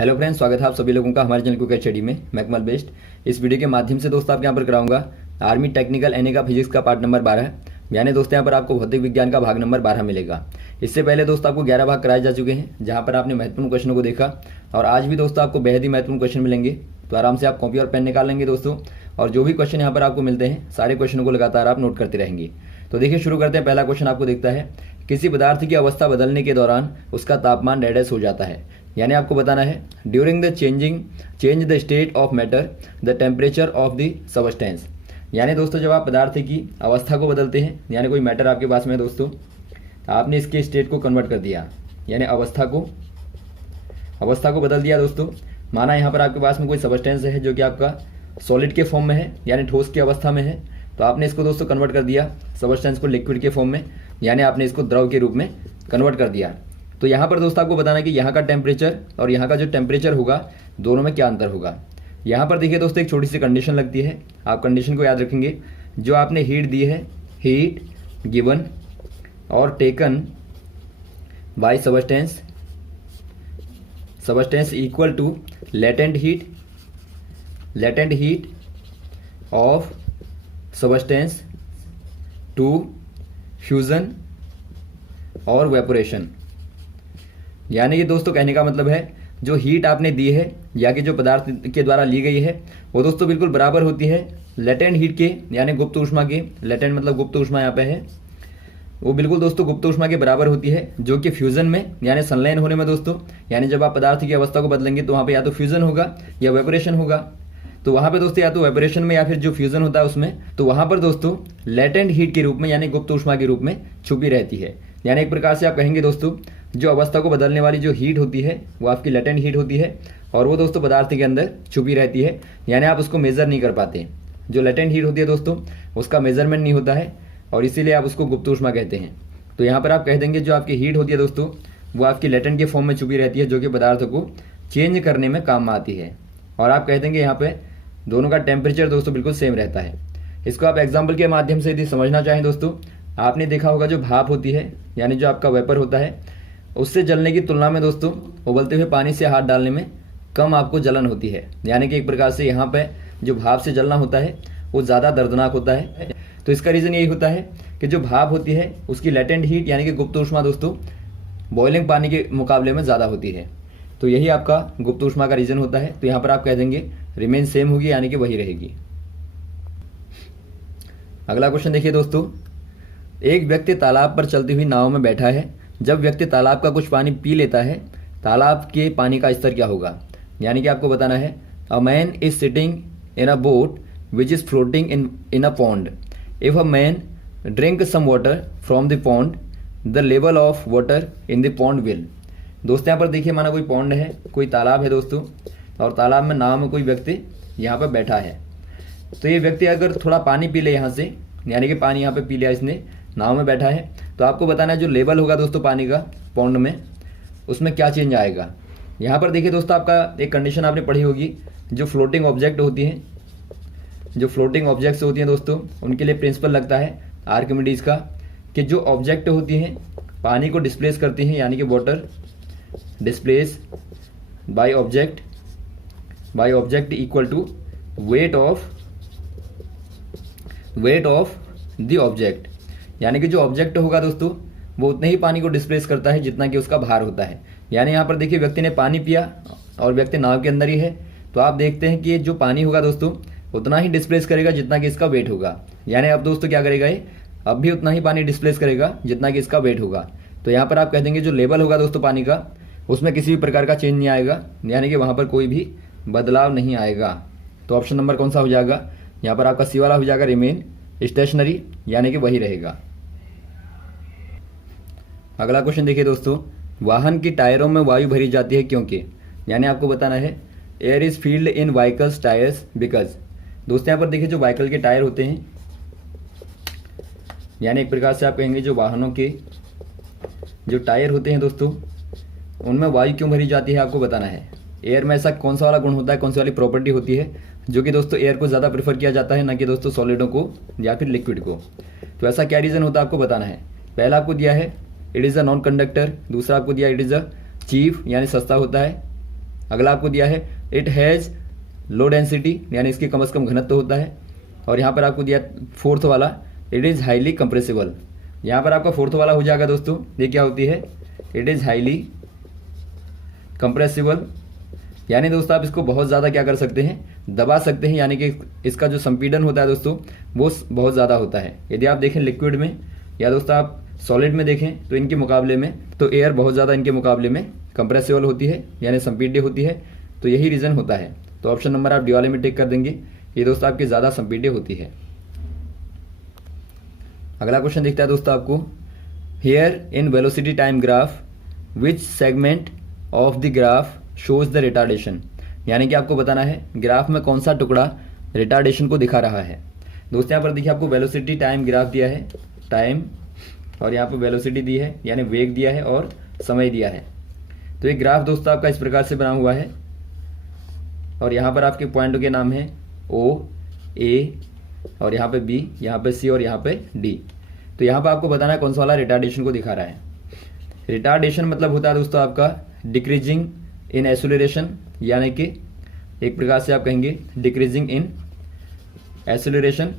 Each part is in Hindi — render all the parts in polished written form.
हेलो फ्रेंड्स, स्वागत है आप सभी लोगों का हमारे चैनल क्विक स्टडी में। मैकमल बेस्ट इस वीडियो के माध्यम से दोस्तों आपके यहाँ पर कराऊंगा आर्मी टेक्निकल एनए का फिजिक्स का पार्ट नंबर 12। यानी दोस्तों यहाँ पर आपको भौतिक विज्ञान का भाग नंबर 12 मिलेगा। इससे पहले दोस्तों आपको 11 भाग कराए जा चुके हैं, जहाँ पर आपने महत्वपूर्ण क्वेश्चनों को देखा। और आज भी दोस्तों आपको बेहद ही महत्वपूर्ण क्वेश्चन मिलेंगे, तो आराम से आप कॉपी और पेन निकाल लेंगे दोस्तों। और जो भी क्वेश्चन यहाँ पर आपको मिलते हैं सारे क्वेश्चनों को लगातार आप नोट करते रहेंगे। तो देखिए शुरू करते हैं। पहला क्वेश्चन आपको दिखता है, किसी पदार्थ की अवस्था बदलने के दौरान उसका तापमान डैश हो जाता है। यानी आपको बताना है during the change the state of matter the temperature of the substance. यानी दोस्तों जब आप पदार्थ की अवस्था को बदलते हैं, यानी कोई मैटर आपके पास में है दोस्तों, आपने इसके स्टेट को कन्वर्ट कर दिया, यानी अवस्था को बदल दिया दोस्तों। माना यहाँ पर आपके पास में कोई सबस्टेंस है जो कि आपका सॉलिड के फॉर्म में है, यानी ठोस की अवस्था में है, तो आपने इसको दोस्तों कन्वर्ट कर दिया सबस्टेंस को लिक्विड के फॉर्म में, यानी आपने इसको द्रव के रूप में कन्वर्ट कर दिया। तो यहाँ पर दोस्तों आपको बताना है कि यहाँ का टेम्परेचर और यहाँ का जो टेम्परेचर होगा दोनों में क्या अंतर होगा। यहाँ पर देखिए दोस्तों एक छोटी सी कंडीशन लगती है, आप कंडीशन को याद रखेंगे। जो आपने हीट दी है, हीट गिवन और taken by substance equal to latent heat of substance to fusion और वेपोरेशन। यानी कि दोस्तों कहने का मतलब है जो हीट आपने दी है या कि जो पदार्थ के द्वारा ली गई है वो दोस्तों बिल्कुल बराबर होती है लेटेंट हीट के, यानी गुप्त ऊष्मा के। लेटेंट मतलब गुप्त ऊष्मा यहाँ पे है, वो बिल्कुल दोस्तों गुप्त ऊष्मा के बराबर होती है, जो कि फ्यूजन में यानी संलयन होने में दोस्तों, यानी जब आप पदार्थ की अवस्था को बदलेंगे तो वहाँ पे या तो फ्यूजन होगा या वेपोरेशन होगा। तो वहाँ पे दोस्तों या तो वेपोरेशन में या फिर जो फ्यूजन होता है उसमें, तो वहाँ पर दोस्तों लेटेंट हीट के रूप में यानी गुप्त ऊष्मा के रूप में छुपी रहती है। यानी एक प्रकार से आप कहेंगे दोस्तों जो अवस्था को बदलने वाली जो हीट होती है वो आपकी लेटेंट हीट होती है और वो दोस्तों पदार्थ के अंदर छुपी रहती है, यानी आप उसको मेजर नहीं कर पाते। जो लेटेंट हीट होती है दोस्तों उसका मेजरमेंट नहीं होता है और इसीलिए आप उसको गुप्त ऊष्मा कहते हैं। तो यहाँ पर आप कह देंगे जो आपकी हीट होती है दोस्तों वो आपकी लेटेंट के फॉर्म में छुपी रहती है, जो कि पदार्थ को चेंज करने में काम में आती है। और आप कह देंगे यहाँ पे दोनों का टेम्परेचर दोस्तों बिल्कुल सेम रहता है। इसको आप एग्जाम्पल के माध्यम से यदि समझना चाहें दोस्तों, आपने देखा होगा जो भाप होती है यानी जो आपका वेपर होता है, उससे जलने की तुलना में दोस्तों उबलते हुए पानी से हाथ डालने में कम आपको जलन होती है। यानी कि एक प्रकार से यहाँ पे जो भाप से जलना होता है वो ज़्यादा दर्दनाक होता है। तो इसका रीज़न यही होता है कि जो भाप होती है उसकी लेटेंट हीट यानी कि गुप्त ऊष्मा दोस्तों बॉइलिंग पानी के मुकाबले में ज़्यादा होती है। तो यही आपका गुप्त ऊष्मा का रीज़न होता है। तो यहाँ पर आप कह देंगे रिमेन सेम होगी, यानी कि वही रहेगी। अगला क्वेश्चन देखिए दोस्तों, एक व्यक्ति तालाब पर चलती हुई नाव में बैठा है। जब व्यक्ति तालाब का कुछ पानी पी लेता है, तालाब के पानी का स्तर क्या होगा। यानी कि आपको बताना है a man is sitting in a boat which is floating in a pond. If a man drink some water from the pond, the level of water in the pond will. दोस्तों यहाँ पर देखिए माना कोई पॉन्ड है, कोई तालाब है दोस्तों, और तालाब में नाव में कोई व्यक्ति यहाँ पर बैठा है। तो ये व्यक्ति अगर थोड़ा पानी पी ले यहाँ से, यानी कि पानी यहाँ पे पी लिया इसने, नाव में बैठा है, तो आपको बताना है जो लेवल होगा दोस्तों पानी का पॉन्ड में, उसमें क्या चेंज आएगा। यहाँ पर देखिए दोस्तों आपका एक कंडीशन आपने पढ़ी होगी, जो फ्लोटिंग ऑब्जेक्ट होती हैं, जो फ्लोटिंग ऑब्जेक्ट्स होती हैं दोस्तों, उनके लिए प्रिंसिपल लगता है आर्किमिडीज का, कि जो ऑब्जेक्ट होती हैं पानी को डिस्प्लेस करती हैं, यानी कि water displace by object equal to weight of the object. यानी कि जो ऑब्जेक्ट होगा दोस्तों वो उतने ही पानी को डिस्प्लेस करता है जितना कि उसका भार होता है। यानी यहाँ पर देखिए व्यक्ति ने पानी पिया और व्यक्ति नाव के अंदर ही है, तो आप देखते हैं कि जो पानी होगा दोस्तों उतना ही डिस्प्लेस करेगा जितना कि इसका वेट होगा। यानी अब दोस्तों क्या करेगा ये, अब भी उतना ही पानी डिस्प्लेस करेगा जितना कि इसका वेट होगा। तो यहाँ पर आप कह देंगे जो लेवल होगा दोस्तों पानी का, उसमें किसी भी प्रकार का चेंज नहीं आएगा, यानी कि वहाँ पर कोई भी बदलाव नहीं आएगा। तो ऑप्शन नंबर कौन सा हो जाएगा, यहाँ पर आपका सी वाला हो जाएगा रिमेन स्टेशनरी, यानी कि वही रहेगा। अगला क्वेश्चन देखिए दोस्तों, वाहन की टायरों में वायु भरी जाती है क्योंकि। यानी आपको बताना है air is field in vehicles tyres because. दोस्तों यहाँ पर देखिए जो व्हीकल के टायर होते हैं, यानी एक प्रकार से आप कहेंगे जो वाहनों के जो टायर होते हैं दोस्तों उनमें वायु क्यों भरी जाती है, आपको बताना है। एयर में ऐसा कौन सा वाला गुण होता है, कौन सी वाली प्रॉपर्टी होती है जो कि दोस्तों एयर को ज़्यादा प्रेफर किया जाता है, ना कि दोस्तों सॉलिडों को या फिर लिक्विड को। तो ऐसा क्या रीज़न होता है आपको बताना है। पहला आपको दिया है it is a non conductor, दूसरा आपको दिया इट इज़ अ चीफ यानी सस्ता होता है, अगला आपको दिया है इट हैज़ लो डेंसिटी, यानी इसकी कम से कम घनत्व होता है। और यहाँ पर आपको दिया फोर्थ वाला इट इज़ हाईली कंप्रेसिबल। यहाँ पर आपका फोर्थ वाला हो जाएगा दोस्तों, ये क्या होती है, इट इज़ हाईली कंप्रेसिबल, यानी दोस्तों आप इसको बहुत ज़्यादा क्या कर सकते हैं, दबा सकते हैं, यानी कि इसका जो संपीड़न होता है दोस्तों वो बहुत ज़्यादा होता है। यदि आप देखें लिक्विड में या दोस्तों आप सॉलिड में देखें तो इनके मुकाबले में तो एयर बहुत ज़्यादा इनके मुकाबले में कंप्रेसिबल होती है, यानी संपीड्य होती है। तो यही रीज़न होता है। तो ऑप्शन नंबर आप डी वाले में टिक कर देंगे, ये दोस्तों आपकी ज़्यादा संपीड्य होती है। अगला क्वेश्चन दिखता है दोस्तों आपको, here in velocity time graph which segment of the graph shows the retardation, यानी कि आपको बताना है ग्राफ में कौन सा टुकड़ा रिटार्डेशन को दिखा रहा है। दोस्तों यहाँ पर देखिए आपको वेलोसिटी टाइम ग्राफ दिया है, टाइम, और यहाँ पर वेलोसिटी दी है यानी वेग दिया है और समय दिया है। तो ये ग्राफ दोस्तों आपका इस प्रकार से बना हुआ है और यहाँ पर आपके पॉइंटों के नाम है ओ, ए, और यहाँ पे बी, यहाँ पे सी और यहाँ पे डी। तो यहाँ पे आपको बताना है कौन सा वाला रिटार्डेशन को दिखा रहा है। रिटार्डेशन मतलब होता है दोस्तों आपका डिक्रीजिंग इन एक्सेलरेशन, यानी कि एक प्रकार से आप कहेंगे डिक्रीजिंग इन एक्सेलरेशन,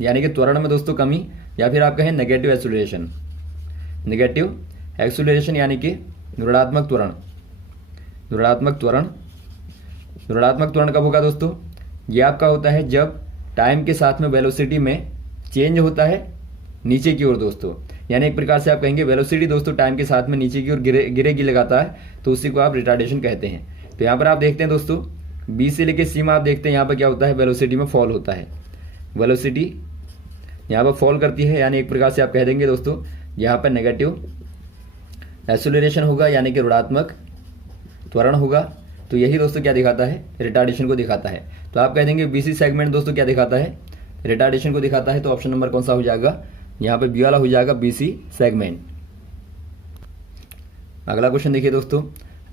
यानी कि त्वरण में दोस्तों कमी, या फिर आप कहें नेगेटिव एक्सेलरेशन। नेगेटिव एक्सेलरेशन यानी कि ऋणात्मक त्वरण। ऋणात्मक त्वरण, ऋणात्मक त्वरण कब होगा दोस्तों, ये आपका होता है जब टाइम के साथ में वेलोसिटी में चेंज होता है नीचे की ओर दोस्तों, यानी एक प्रकार से आप कहेंगे वेलोसिटी दोस्तों टाइम के साथ में नीचे की ओर गिरेगी लगातार, तो उसी को आप रिटार्डेशन कहते हैं। तो यहाँ पर आप देखते हैं दोस्तों बी से लेकर सी में आप देखते हैं यहाँ पर क्या होता है, वेलोसिटी में फॉल होता है, वेलोसिटी यहाँ पर फॉल करती है, यानी एक प्रकार से आप कह देंगे दोस्तों यहाँ पर नेगेटिव एक्सेलरेशन होगा, यानी कि ऋणात्मक त्वरण होगा। तो यही दोस्तों क्या दिखाता है, रिटार्डेशन को दिखाता है। तो आप कह देंगे बीसी सेगमेंट दोस्तों क्या दिखाता है, रिटार्डेशन को दिखाता है। तो ऑप्शन नंबर कौन सा हो जाएगा, यहाँ पे बी वाला हो जाएगा, बीसी सेगमेंट। अगला क्वेश्चन देखिए दोस्तों,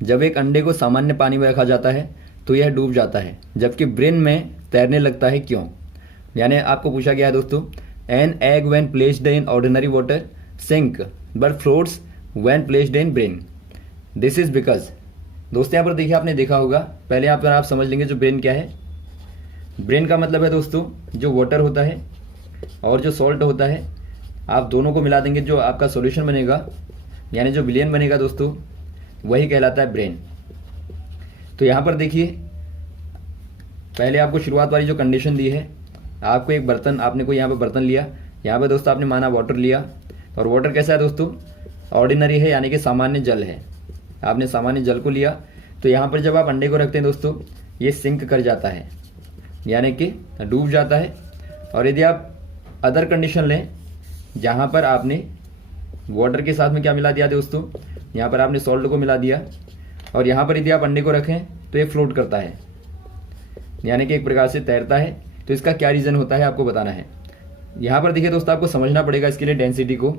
जब एक अंडे को सामान्य पानी में रखा जाता है तो यह डूब जाता है, जबकि ब्रेन में तैरने लगता है, क्यों। यानी आपको पूछा गया है दोस्तों, an egg when placed in ordinary water sink but floats when placed in brine, this is because. दोस्तों यहाँ पर देखिए आपने देखा होगा, पहले यहाँ पर आप समझ लेंगे जो ब्रेन क्या है। ब्रेन का मतलब है दोस्तों जो वाटर होता है और जो सॉल्ट होता है, आप दोनों को मिला देंगे, जो आपका सॉल्यूशन बनेगा यानी जो विलयन बनेगा दोस्तों, वही कहलाता है ब्रेन। तो यहाँ पर देखिए पहले आपको शुरुआत वाली जो कंडीशन दी है, आपको एक बर्तन, आपने कोई यहाँ पर बर्तन लिया, यहाँ पर दोस्तों आपने माना वाटर लिया, और वाटर कैसा है दोस्तों, ऑर्डिनरी है, यानी कि सामान्य जल है। आपने सामान्य जल को लिया, तो यहाँ पर जब आप अंडे को रखते हैं दोस्तों, ये सिंक कर जाता है, यानी कि डूब जाता है। और यदि आप अदर कंडीशन लें जहाँ पर आपने वाटर के साथ में क्या मिला दिया दोस्तों, यहाँ पर आपने सॉल्ट को मिला दिया, और यहाँ पर यदि आप अंडे को रखें तो ये फ्लोट करता है, यानी कि एक प्रकार से तैरता है। तो इसका क्या रीज़न होता है आपको बताना है। यहाँ पर देखिए दोस्तों आपको समझना पड़ेगा इसके लिए डेंसिटी को।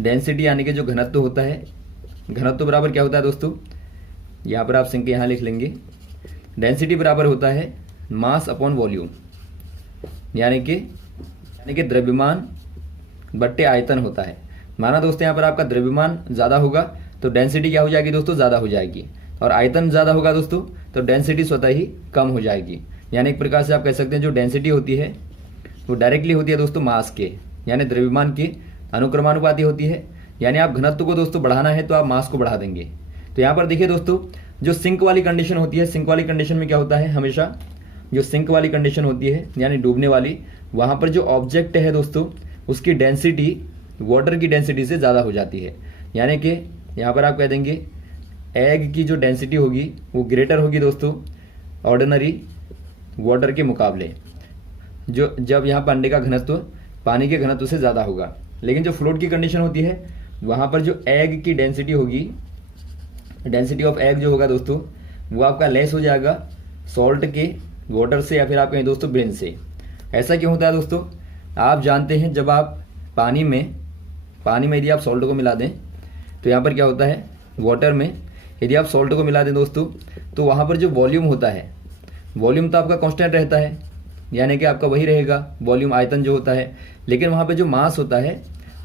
डेंसिटी यानी कि जो घनत्व होता है, घनत्व बराबर क्या होता है दोस्तों, यहाँ पर आप सिंक यहाँ लिख लेंगे, डेंसिटी बराबर होता है मास अपॉन वॉल्यूम, यानी कि द्रव्यमान बट्टे आयतन होता है। माना दोस्तों यहाँ पर आपका द्रव्यमान ज़्यादा होगा तो डेंसिटी क्या हो जाएगी दोस्तों, ज़्यादा हो जाएगी, और आयतन ज़्यादा होगा दोस्तों तो डेंसिटी स्वतः ही कम हो जाएगी। यानी एक प्रकार से आप कह सकते हैं जो डेंसिटी होती है वो डायरेक्टली होती है दोस्तों मास के, यानी द्रव्यमान की अनुक्रमानुपाती होती है। यानी आप घनत्व को दोस्तों बढ़ाना है तो आप मास को बढ़ा देंगे। तो यहाँ पर देखिए दोस्तों जो सिंक वाली कंडीशन होती है, सिंक वाली कंडीशन में क्या होता है, हमेशा जो सिंक वाली कंडीशन होती है यानी डूबने वाली, वहाँ पर जो ऑब्जेक्ट है दोस्तों उसकी डेंसिटी वाटर की डेंसिटी से ज़्यादा हो जाती है। यानी कि यहाँ पर आप कह देंगे एग की जो डेंसिटी होगी वो ग्रेटर होगी दोस्तों ऑर्डिनरी वाटर के मुकाबले, जो जब यहाँ पर अंडे का घनत्व पानी के घनत्व से ज़्यादा होगा। लेकिन जो फ्लोट की कंडीशन होती है वहाँ पर जो एग की डेंसिटी होगी, डेंसिटी ऑफ एग जो होगा दोस्तों वो आपका लेस हो जाएगा सॉल्ट के, वाटर से, या फिर आप कहें दोस्तों ब्रेन से। ऐसा क्यों होता है दोस्तों, आप जानते हैं जब आप पानी में यदि आप सॉल्ट को मिला दें तो यहाँ पर क्या होता है, वाटर में यदि आप सॉल्ट को मिला दें दोस्तों तो वहाँ पर जो वॉल्यूम होता है, वॉल्यूम तो आपका कांस्टेंट रहता है, यानी कि आपका वही रहेगा वॉल्यूम, आयतन जो होता है। लेकिन वहाँ पे जो मास होता है,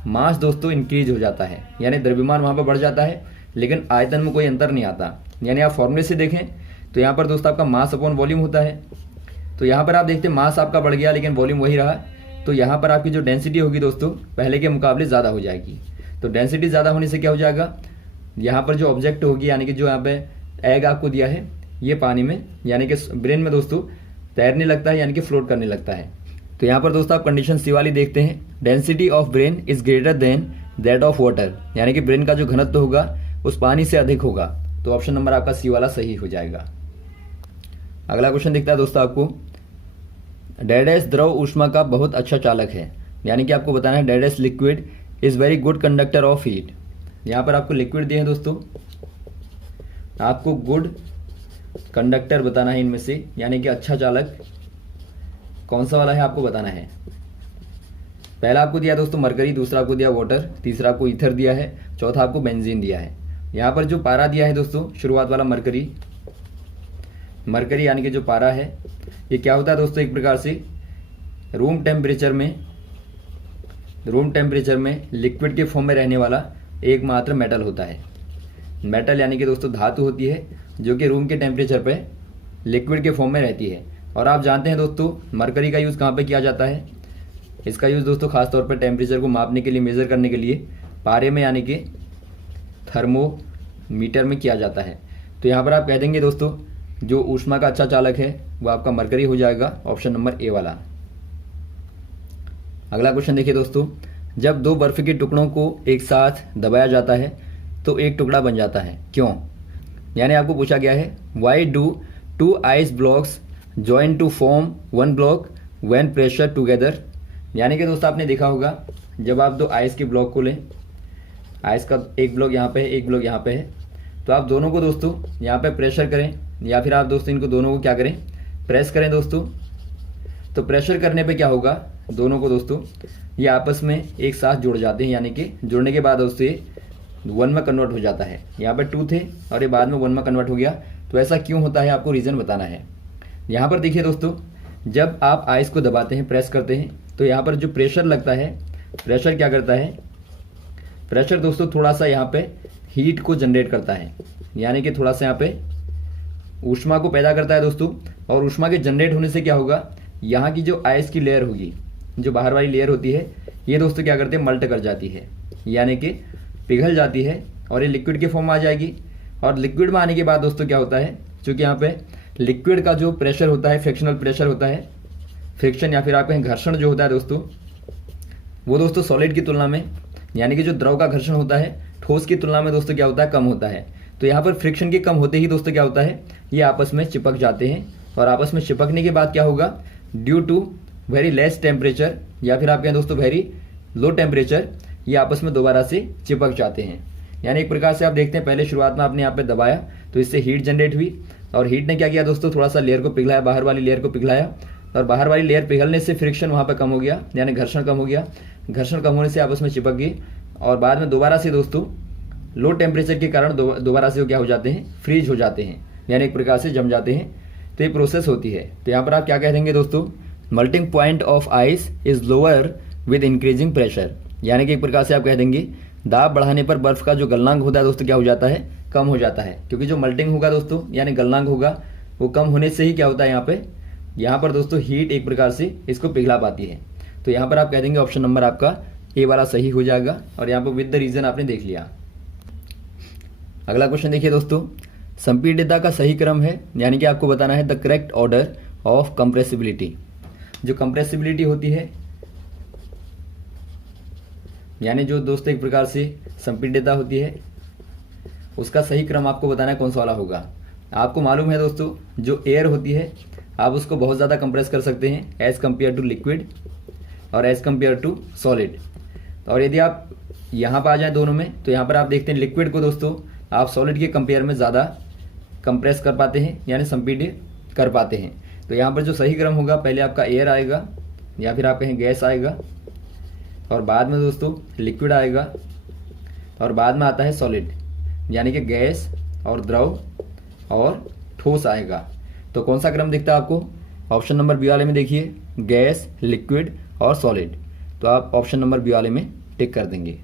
मास दोस्तों इंक्रीज हो जाता है, यानी द्रव्यमान वहाँ पर बढ़ जाता है, लेकिन आयतन में कोई अंतर नहीं आता। यानी आप फॉर्मूले से देखें तो यहाँ पर दोस्तों आपका मास अपॉन वॉल्यूम होता है। तो यहाँ पर आप देखते हैं मास आपका बढ़ गया लेकिन वॉल्यूम वही रहा, तो यहाँ पर आपकी जो डेंसिटी होगी दोस्तों पहले के मुकाबले ज़्यादा हो जाएगी। तो डेंसिटी ज़्यादा होने से क्या हो जाएगा, यहाँ पर जो ऑब्जेक्ट होगी यानी कि जो यहाँ पे एग आपको दिया है ये पानी में यानी कि ब्रेन में दोस्तों तैरने लगता है यानी कि फ्लोट करने लगता है। तो यहाँ पर दोस्तों आप कंडीशन सी वाली देखते हैं, density of brain is greater than that of water, यानी कि ब्रेन का जो घनत्व होगा उस पानी से अधिक होगा। तो ऑप्शन नंबर आपका सी वाला सही हो जाएगा। अगला क्वेश्चन दिखता है दोस्तों आपको, डैश द्रव ऊष्मा का बहुत अच्छा चालक है, यानी कि आपको बताना है dash liquid is very good conductor of heat. यहाँ पर आपको लिक्विड दिए हैं दोस्तों, आपको गुड कंडक्टर बताना है इनमें से, यानी कि अच्छा चालक कौन सा वाला है आपको बताना है। पहला आपको दिया दोस्तों मरकरी, दूसरा आपको दिया वाटर, तीसरा आपको ईथर दिया है, चौथा आपको बेंजीन दिया है। यहाँ पर जो पारा दिया है दोस्तों शुरुआत वाला मरकरी, मरकरी यानी कि जो पारा है ये क्या होता है दोस्तों, एक प्रकार से रूम टेम्परेचर में लिक्विड के फॉर्म में रहने वाला एकमात्र मेटल होता है। मेटल यानी कि दोस्तों धातु होती है जो कि रूम के टेम्परेचर पे लिक्विड के फॉर्म में रहती है। और आप जानते हैं दोस्तों मरकरी का यूज़ कहाँ पे किया जाता है, इसका यूज़ दोस्तों खासतौर पर टेम्परेचर को मापने के लिए, मेज़र करने के लिए पारे में यानी कि थर्मोमीटर में किया जाता है। तो यहाँ पर आप कह देंगे दोस्तों जो ऊष्मा का अच्छा चालक है वो आपका मरकरी हो जाएगा, ऑप्शन नंबर ए वाला। अगला क्वेश्चन देखिए दोस्तों, जब दो बर्फ के टुकड़ों को एक साथ दबाया जाता है तो एक टुकड़ा बन जाता है, क्यों? यानी आपको पूछा गया है why do two ice blocks join to form one block when pressure together. यानी कि दोस्तों आपने देखा होगा जब आप दो आइस के ब्लॉक को लें, आइस का एक ब्लॉक यहाँ पे है एक ब्लॉक यहाँ पे है, तो आप दोनों को दोस्तों यहाँ पे प्रेशर करें या फिर आप दोस्तों इनको दोनों को क्या करें, प्रेस करें दोस्तों। तो प्रेशर करने पे क्या होगा, दोनों को दोस्तों ये आपस में एक साथ जुड़ जाते हैं, यानी कि जुड़ने के बाद दोस्तों ये वन में कन्वर्ट हो जाता है। यहाँ पर टू थे और ये बाद में वन में कन्वर्ट हो गया। तो ऐसा क्यों होता है आपको रीज़न बताना है। यहाँ पर देखिए दोस्तों जब आप आइस को दबाते हैं, प्रेस करते हैं, तो यहाँ पर जो प्रेशर लगता है, प्रेशर क्या करता है, प्रेशर दोस्तों थोड़ा सा यहाँ पे हीट को जनरेट करता है, यानी कि थोड़ा सा यहाँ पे ऊष्मा को पैदा करता है दोस्तों। और ऊष्मा के जनरेट होने से क्या होगा, यहाँ की जो आइस की लेयर होगी, जो बाहर वाली लेयर होती है, ये दोस्तों क्या करते हैं, मल्ट कर जाती है, यानी कि पिघल जाती है और ये लिक्विड के फॉर्म में आ जाएगी। और लिक्विड में आने के बाद दोस्तों क्या होता है, चूँकि यहाँ पे लिक्विड का जो प्रेशर होता है, फ्रिक्शनल प्रेशर होता है, फ्रिक्शन या फिर आप कहें घर्षण जो होता है दोस्तों, वो दोस्तों सॉलिड की तुलना में, यानी कि जो द्रव का घर्षण होता है ठोस की तुलना में दोस्तों क्या होता है, कम होता है। तो यहाँ पर फ्रिक्शन के कम होते ही दोस्तों क्या होता है, ये आपस में चिपक जाते हैं। और आपस में चिपकने के बाद क्या होगा, due to very less temperature या फिर आप कहें दोस्तों वेरी लो टेम्परेचर, ये आपस में दोबारा से चिपक जाते हैं। यानी एक प्रकार से आप देखते हैं पहले शुरुआत में आपने यहाँ पे दबाया तो इससे हीट जनरेट हुई और हीट ने क्या किया दोस्तों, थोड़ा सा लेयर को पिघलाया, बाहर वाली लेयर को पिघलाया, और बाहर वाली लेयर पिघलने से फ्रिक्शन वहाँ पर कम हो गया, यानी घर्षण कम हो गया। घर्षण कम होने से आपस में चिपक गई और बाद में दोबारा से दोस्तों लो टेम्परेचर के कारण दोबारा से वो क्या हो जाते हैं, फ्रीज हो जाते हैं, यानी एक प्रकार से जम जाते हैं। तो ये प्रोसेस होती है। तो यहाँ पर आप क्या कह देंगे दोस्तों, melting point of ice is lower with increasing pressure, यानी कि एक प्रकार से आप कह देंगे दाब बढ़ाने पर बर्फ का जो गलनांक होता है दोस्तों क्या हो जाता है, कम हो जाता है। क्योंकि जो मेल्टिंग होगा दोस्तों यानी गलनांक होगा वो कम होने से ही क्या होता है, यहाँ पर दोस्तों हीट एक प्रकार से इसको पिघला पाती है। तो यहाँ पर आप कह देंगे ऑप्शन नंबर आपका ए वाला सही हो जाएगा। और यहाँ पर विद द रीजन आपने देख लिया। अगला क्वेश्चन देखिए दोस्तों, संपीड्यता का सही क्रम है, यानी कि आपको बताना है the correct order of compressibility. जो कंप्रेसिबिलिटी होती है यानी जो दोस्तों एक प्रकार से संपीड्यता होती है, उसका सही क्रम आपको बताना है कौन सा वाला होगा। आपको मालूम है दोस्तों जो एयर होती है आप उसको बहुत ज़्यादा कंप्रेस कर सकते हैं एज कम्पेयर टू लिक्विड और एज कम्पेयर टू सॉलिड। और यदि आप यहाँ पर आ जाए दोनों में, तो यहाँ पर आप देखते हैं लिक्विड को दोस्तों आप सॉलिड के कंपेयर में ज़्यादा कंप्रेस कर पाते हैं, यानी संपीड्य कर पाते हैं। तो यहाँ पर जो सही क्रम होगा, पहले आपका एयर आएगा या फिर आप कहें गैस आएगा, और बाद में दोस्तों लिक्विड आएगा, और बाद में आता है सॉलिड, यानी कि गैस और द्रव और ठोस आएगा। तो कौन सा क्रम दिखता है आपको, ऑप्शन नंबर बी वाले में देखिए, गैस, लिक्विड और सॉलिड। तो आप ऑप्शन नंबर बी वाले में टिक कर देंगे।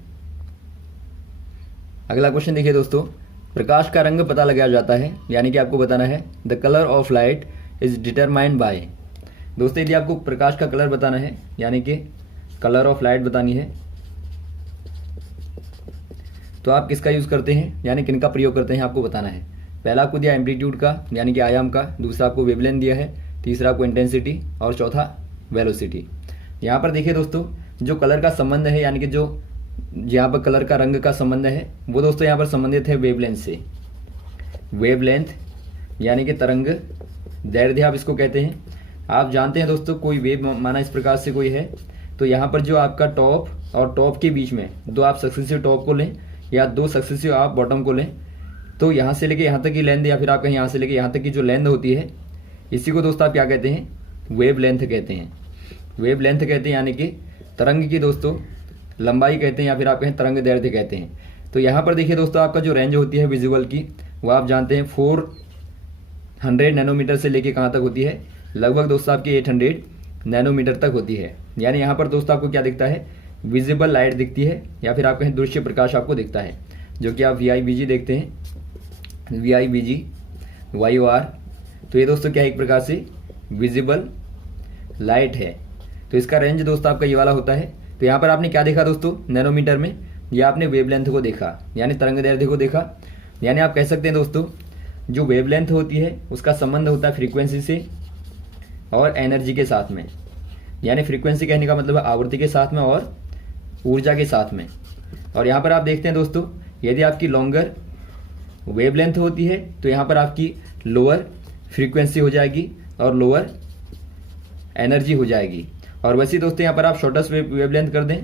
अगला क्वेश्चन देखिए दोस्तों, प्रकाश का रंग पता लगाया जाता है, यानी कि आपको बताना है the colour of light is determined by. दोस्तों यदि आपको प्रकाश का कलर बताना है, यानी कि कलर ऑफ लाइट बतानी है, तो आप किसका यूज़ करते हैं, यानी किन का प्रयोग करते हैं आपको बताना है। पहला आपको दिया एम्पलीट्यूड का, यानी कि आयाम का, दूसरा आपको वेवलेंथ दिया है, तीसरा आपको इंटेंसिटी और चौथा वेलोसिटी। यहाँ पर देखिए दोस्तों, जो कलर का संबंध है, यानी कि जो यहाँ पर कलर का रंग का संबंध है, वो दोस्तों यहाँ पर संबंधित है वेवलेंथ से। वेवलेंथ यानी कि तरंग दैर्ध्य आप इसको कहते हैं। आप जानते हैं दोस्तों, कोई वेव माना इस प्रकार से कोई है, तो यहाँ पर जो आपका टॉप और टॉप के बीच में दो आप सक्सेसिव टॉप को लें या दो सक्सेसिव आप बॉटम को लें, तो यहाँ से लेके यहाँ तक की लेंथ, या फिर आप कहीं यहाँ से लेके यहाँ तक की जो लेंथ होती है, इसी को दोस्तों आप क्या कहते हैं, वेव लेंथ कहते हैं। वेव लेंथ कहते हैं, यानी कि तरंग की दोस्तों लंबाई कहते हैं, या फिर आप कहें तरंग दैर्ध्य कहते हैं। तो यहाँ पर देखिए दोस्तों, आपका जो रेंज होती है विजुअल की, वो आप जानते हैं 400 नैनोमीटर से लेके कहाँ तक होती है, लगभग दोस्तों आपकी 800 नैनोमीटर तक होती है। यानी यहाँ पर दोस्तों आपको क्या दिखता है, विजिबल लाइट दिखती है, या फिर आप कहें दृश्य प्रकाश आपको दिखता है, जो कि आप VIBG देखते हैं, VIBG YOR। तो ये दोस्तों क्या है, एक प्रकार से विजिबल लाइट है। तो इसका रेंज दोस्तों आपका ये वाला होता है। तो यहाँ पर आपने क्या देखा दोस्तों, नैनोमीटर में, या आपने वेवलेंथ को देखा, यानी तरंग दैर्ध्य को देखा। यानी आप कह सकते हैं दोस्तों, जो वेवलेंथ होती है उसका संबंध होता है फ्रीक्वेंसी से और एनर्जी के साथ में। यानी फ्रीक्वेंसी कहने का मतलब है आवृत्ति के साथ में और ऊर्जा के साथ में। और यहाँ पर आप देखते हैं दोस्तों, यदि आपकी लॉन्गर वेवलेंथ होती है तो यहाँ पर आपकी लोअर फ्रीक्वेंसी हो जाएगी और लोअर एनर्जी हो जाएगी। और वैसे दोस्तों यहाँ पर आप शॉर्टेस्ट वेवलेंथ कर दें,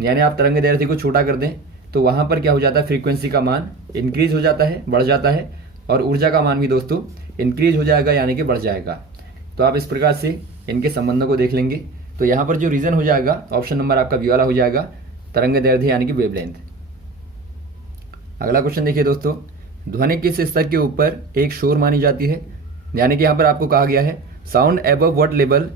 यानी आप तरंग दैर्ध्य को छोटा कर दें, तो वहाँ पर क्या हो जाता है, फ्रीक्वेंसी का मान इंक्रीज हो जाता है, बढ़ जाता है, और ऊर्जा का मान भी दोस्तों इंक्रीज हो जाएगा, यानी कि बढ़ जाएगा। तो आप इस प्रकार से इनके संबंधों को देख लेंगे। तो यहाँ पर जो रीजन हो जाएगा, ऑप्शन नंबर आपका बी वाला हो जाएगा, तरंग दैर्ध्य यानी कि वेवलेंथ। अगला क्वेश्चन देखिए दोस्तों, ध्वनि किस स्तर के ऊपर एक शोर मानी जाती है। यानी कि यहाँ पर आपको कहा गया है sound above what level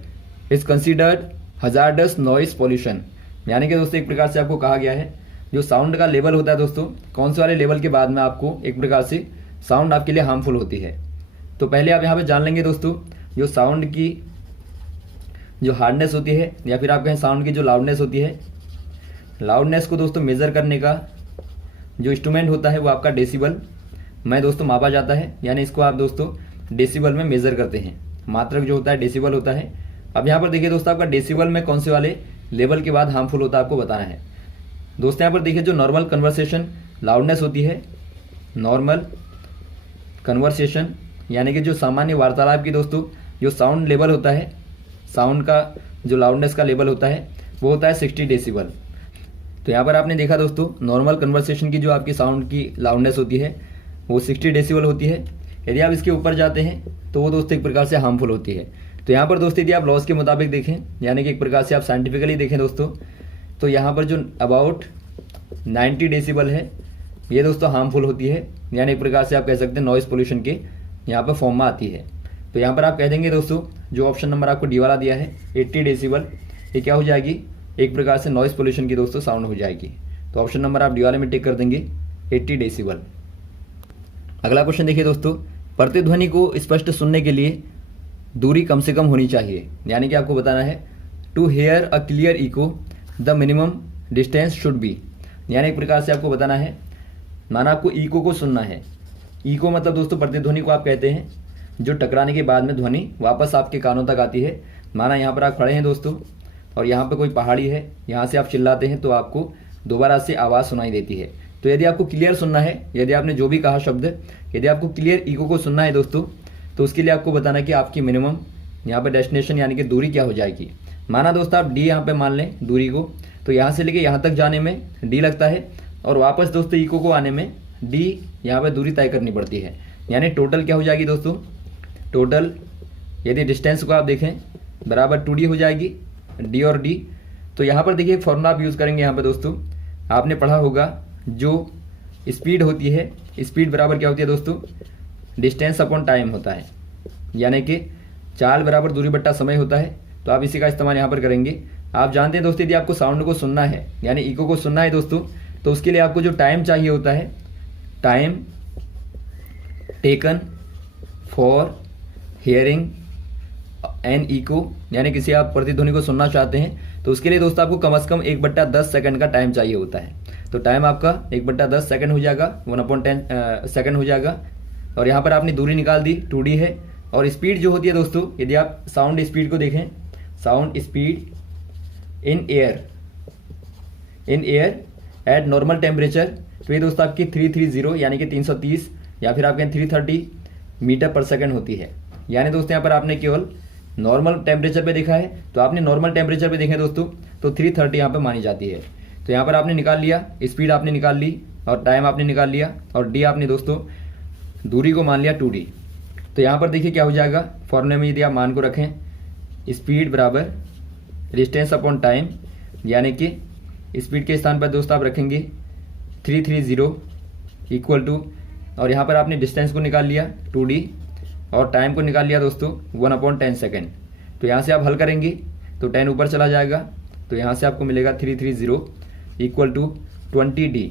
is considered hazardous noise pollution. यानी कि दोस्तों एक प्रकार से आपको कहा गया है, जो साउंड का लेवल होता है दोस्तों, कौन से वाले लेवल के बाद में आपको एक प्रकार से साउंड आपके लिए हार्मफुल होती है। तो पहले आप यहाँ पे जान लेंगे दोस्तों, जो साउंड की जो हार्डनेस होती है, या फिर आप कहें साउंड की जो लाउडनेस होती है, लाउडनेस को दोस्तों मेजर करने का जो इंस्ट्रूमेंट होता है वो आपका डेसिबल में दोस्तों मापा जाता है। यानी इसको आप दोस्तों डेसिबल में मेजर करते हैं, मात्रक जो होता है डेसिबल होता है। अब यहाँ पर देखिए दोस्तों, आपका डेसिबल में कौन से वाले लेवल के बाद हार्मफुल होता है आपको बताना है। दोस्तों यहाँ पर देखिए, जो नॉर्मल कन्वर्सेशन लाउडनेस होती है, नॉर्मल कन्वर्सेशन यानी कि जो सामान्य वार्तालाप की दोस्तों जो साउंड लेवल होता है, साउंड का जो लाउडनेस का लेवल होता है वो होता है 60 डेसिबल। तो यहाँ पर आपने देखा दोस्तों, नॉर्मल कन्वर्सेशन की जो आपकी साउंड की लाउडनेस होती है वो 60 डेसिबल होती है। यदि आप इसके ऊपर जाते हैं तो वो दोस्तों एक प्रकार से हार्मफुल होती है। तो यहाँ पर दोस्तों यदि आप लॉस के मुताबिक देखें, यानी कि एक प्रकार से आप साइंटिफिकली देखें दोस्तों, तो यहाँ पर जो अबाउट 90 डेसिबल है ये दोस्तों हार्मफुल होती है। यानी एक प्रकार से आप कह सकते हैं नॉइस पोल्यूशन के यहाँ पर फॉर्म में आती है। तो यहाँ पर आप कह देंगे दोस्तों, जो ऑप्शन नंबर आपको डी वाला दिया है 80 डेसिबल, ये क्या हो जाएगी, एक प्रकार से नॉइस पोल्यूशन की दोस्तों साउंड हो जाएगी। तो ऑप्शन नंबर आप डी वाले में टिक कर देंगे 80 डेसिबल। अगला क्वेश्चन देखिए दोस्तों, प्रतिध्वनि को स्पष्ट सुनने के लिए दूरी कम से कम होनी चाहिए। यानी कि आपको बताना है to hear a clear echo the minimum distance should be. यानी एक प्रकार से आपको बताना है, माना आपको इको को सुनना है। इको मतलब दोस्तों प्रतिध्वनि को आप कहते हैं जो टकराने के बाद में ध्वनि वापस आपके कानों तक आती है। माना यहाँ पर आप खड़े हैं दोस्तों और यहाँ पर कोई पहाड़ी है, यहाँ से आप चिल्लाते हैं तो आपको दोबारा से आवाज़ सुनाई देती है। तो यदि आपको क्लियर सुनना है, यदि आपने जो भी कहा शब्द, यदि आपको क्लियर इको को सुनना है दोस्तों, तो उसके लिए आपको बताना कि आपकी मिनिमम यहाँ पर डेस्टिनेशन यानी कि दूरी क्या हो जाएगी। माना दोस्तों आप डी यहाँ पे मान लें दूरी को, तो यहाँ से लेके यहाँ तक जाने में डी लगता है और वापस दोस्तों इको को आने में डी यहाँ पे दूरी तय करनी पड़ती है। यानी टोटल क्या हो जाएगी दोस्तों, टोटल यदि डिस्टेंस को आप देखें बराबर 2D हो जाएगी, डी और डी। तो यहाँ पर देखिए एक फॉर्मूला आप यूज़ करेंगे। यहाँ पे दोस्तों आपने पढ़ा होगा, जो स्पीड होती है, स्पीड बराबर क्या होती है दोस्तों, डिस्टेंस अपॉन टाइम होता है। यानी कि चाल बराबर दूरी बट्टा समय होता है। तो आप इसी का इस्तेमाल यहाँ पर करेंगे। आप जानते हैं दोस्तों, यदि आपको साउंड को सुनना है यानी इको को सुनना है दोस्तों, तो उसके लिए आपको जो टाइम चाहिए होता है, time taken for hearing an echo, यानी किसी आप प्रतिध्वनि को सुनना चाहते हैं तो उसके लिए दोस्तों आपको कम से कम 1/10 सेकंड का टाइम चाहिए होता है। तो टाइम आपका 1/10 सेकंड हो जाएगा, 1/10 सेकंड हो जाएगा। और यहाँ पर आपने दूरी निकाल दी, 2D है। और स्पीड जो होती है दोस्तों, यदि आप साउंड स्पीड को देखें, sound speed in air at normal temperature, तो ये दोस्तों आपकी 330 यानी कि 330 या फिर आपके 330 मीटर पर सेकंड होती है। यानी दोस्तों यहाँ पर आपने केवल नॉर्मल टेम्परेचर पे देखा है, तो आपने नॉर्मल टेम्परेचर पे देखें दोस्तों तो 330 यहाँ पर मानी जाती है। तो यहाँ पर आपने निकाल लिया, स्पीड आपने निकाल ली और टाइम आपने निकाल लिया और डी आपने दोस्तों दूरी को मान लिया 2D। तो यहाँ पर देखिए क्या हो जाएगा, फॉर्मूले में यदि आप मान को रखें, स्पीड बराबर डिस्टेंस अपॉन टाइम, यानी कि स्पीड के स्थान पर दोस्तों आप रखेंगे 330 इक्वल टू, और यहाँ पर आपने डिस्टेंस को निकाल लिया 2D और टाइम को निकाल लिया दोस्तों 1/10 सेकेंड। तो यहाँ से आप हल करेंगे तो 10 ऊपर चला जाएगा, तो यहाँ से आपको मिलेगा 330 इक्वल टू 20D।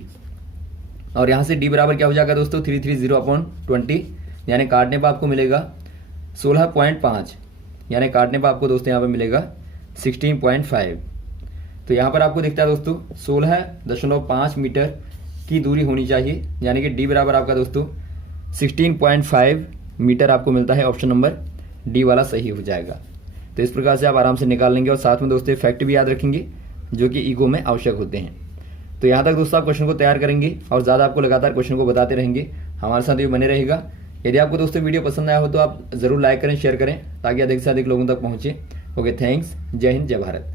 और यहाँ से D बराबर क्या हो जाएगा दोस्तों, 330/20, यानी काटने पर आपको मिलेगा 16.5, यानी काटने पर आपको दोस्तों यहाँ पर मिलेगा 16.5। तो यहाँ पर आपको दिखता है दोस्तों 16.5 मीटर की दूरी होनी चाहिए, यानी कि D बराबर आपका दोस्तों 16.5 मीटर आपको मिलता है। ऑप्शन नंबर D वाला सही हो जाएगा। तो इस प्रकार से आप आराम से निकाल लेंगे और साथ में दोस्तों फैक्ट भी याद रखेंगे जो कि ईगो में आवश्यक होते हैं। तो यहाँ तक दोस्तों आप क्वेश्चन को तैयार करेंगे और ज़्यादा आपको लगातार क्वेश्चन को बताते रहेंगे, हमारे साथ ये बने रहेगा। यदि आपको दोस्तों वीडियो पसंद आया हो तो आप ज़रूर लाइक करें, शेयर करें ताकि अधिक से अधिक लोगों तक पहुँचे। ओके, थैंक्स, जय हिंद, जय भारत।